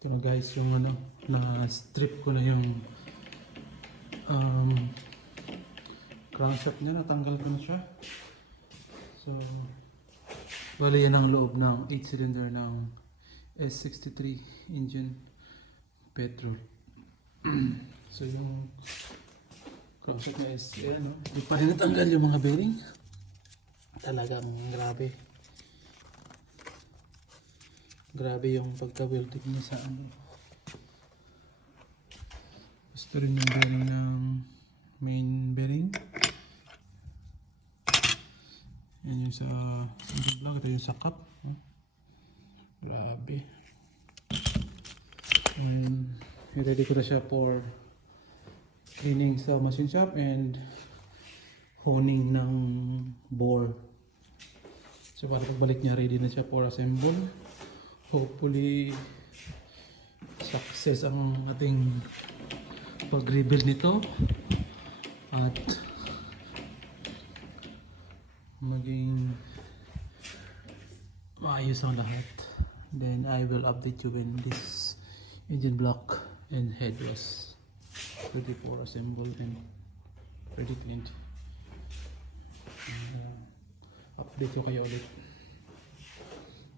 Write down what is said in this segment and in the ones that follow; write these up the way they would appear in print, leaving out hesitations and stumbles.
Ito na guys, yung ano, na strip ko na yung crankshaft niya, natanggal ko na siya. So, bali yan ang loob ng 8 cylinder ng S63 engine petrol. So yung crankshaft niya is, yan no, hindi pa rin natanggal yung mga bearing. Talagang grabe. Grabe yung pagka-welding niya sa ano. Gusto rin yung bearing ng main bearing. Yan yung sa vlog. Ito yung sa cup. Grabe. And ready ko na siya for cleaning sa machine shop and honing ng bore. So para pagbalik niya, ready na siya for assemble. Hopefully success ang ating pag-rebuild nito at maging maayos ang lahat. Then I will update you when this engine block and head was ready for assemble and ready cleaned. Update ko kayo ulit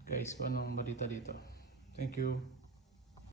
guys kung anong balita dito. Thank you.